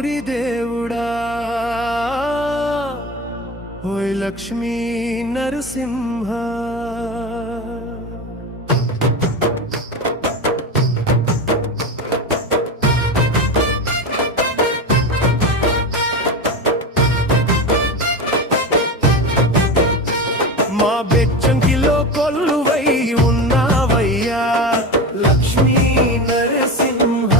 ఊరి దేవుడా ఓయ్ లక్ష్మీ నరసింహ మా బెచ్చంకిలో కొలువై ఉన్నావయ్యా లక్ష్మీ నరసింహ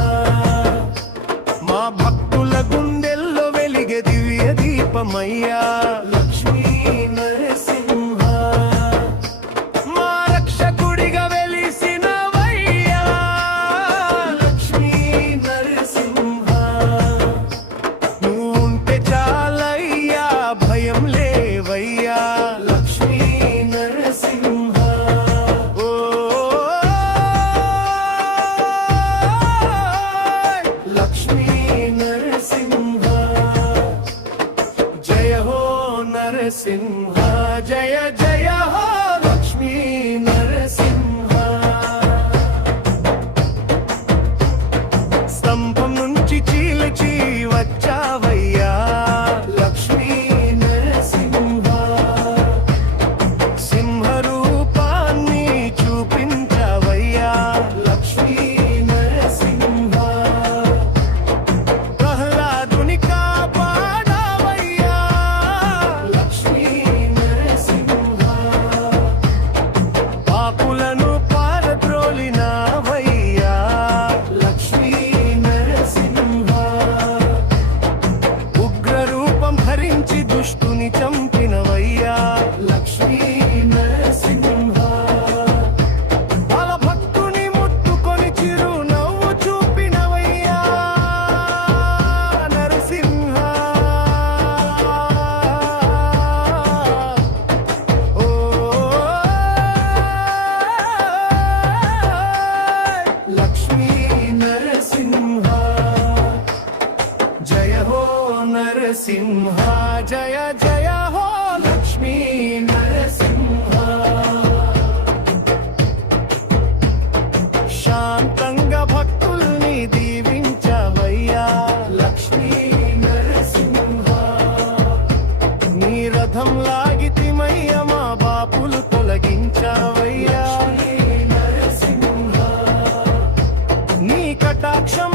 మా భక్తుల గుండెల్లో వెలిగే దివ్య దీపమయ్యా లక్ష్మీ నరసింహ మా రక్షకుడిగా వెలిసినవయ్యా లక్ష్మీ నరసింహ నువ్వు ఉంటే చాలయ్యా భయం లేవయ్యా నరసింహ జయ జయ హో లక్ష్మీ నరసింహ స్తంభం నుంచి చీల్చి వచ్చావయ్యా లక్ష్మీ నరసింహ సింహ రూపాన్ని చూపించవయ్యా లక్ష్మీ నరసింహ ప్రహ్లాదుని దుష్టుని చంపినవయ్యా లక్ష్మీ నరసింహ బల భక్తుని ముట్టుకొని చిరునవ్వు చూపినవయ్యా నరసింహ ఓ లక్ష్మీ నరసింహ జయ హో నరసింహ జయ జయ హో లక్ష్మీ నరసింహ శాంతంగా భక్తుల్ని దీవించవయ్యా లక్ష్మీ నరసింహ నీ రథం లాగితిమయ్య మా బాపులు తొలగించవయ్యా నరసింహ నీ కటాక్షం